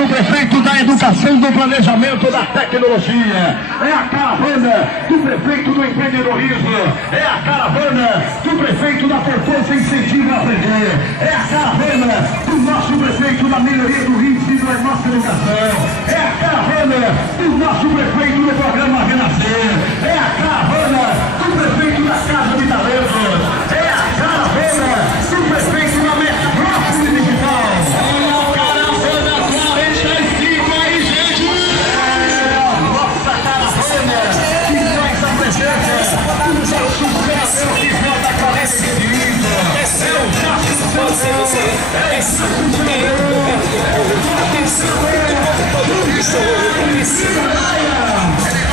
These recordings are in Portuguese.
nosso prefeito da Educação, do Planejamento, da Tecnologia. É a caravana do prefeito do empreendedorismo. É a caravana do prefeito da Força Incentivo a Aprender. É a caravana do nosso prefeito da melhoria do índice da nossa educação. É a caravana do nosso prefeito do programa Renascer. É a caravana do prefeito da Casa de Talentos. É a caravana do prefeito da Metrópole Digital.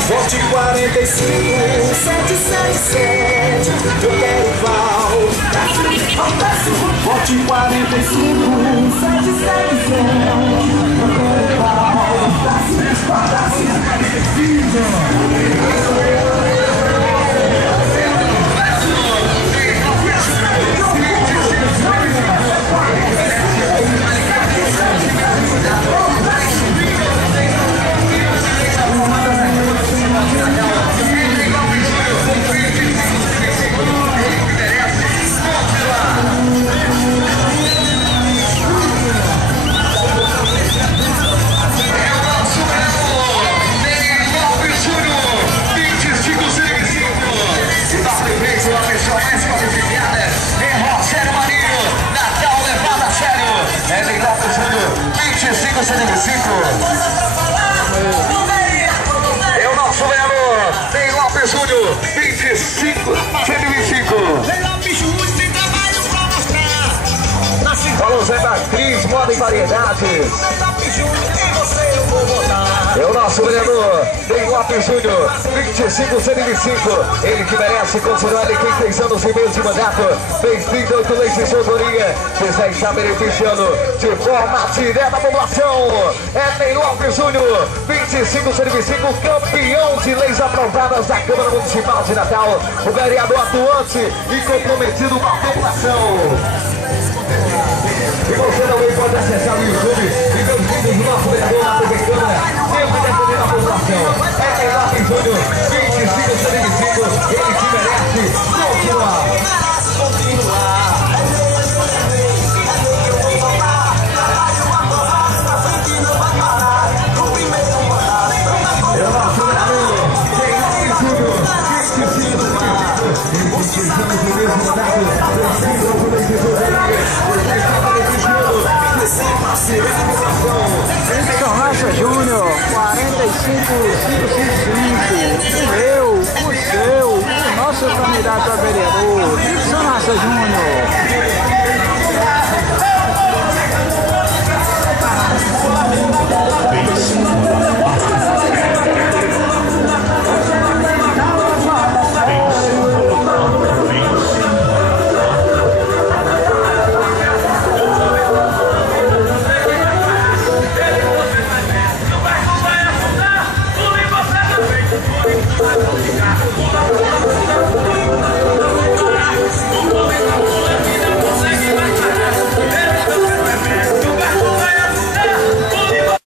Vote 45, 777, eu quero Val. Vote 45, 777, eu quero Val. É o nosso vereador, Ney Lopes Júnior, 25, 125. Ney Lopes Júnior tem trabalho pra mostrar. Falou Zé da Cris, moda e variedade. Ney Lopes Júnior, em você eu vou votar. É o nosso vereador, Ney Lopes Júnior, 25, 125. Ele que merece continuar ali 36 anos e meio de mandato. Fez 38 leis de autoria. Que já está beneficiando de forma direta a população. É Ney Lopes Júnior, 25, 125, campeão de leis aprovadas da Câmara Municipal de Natal. O vereador atuante e comprometido com a população. E você também pode acessar o YouTube e ver os vídeos do nosso vereador na TV Câmara, sempre defendendo a população. É Ney Lopes Júnior.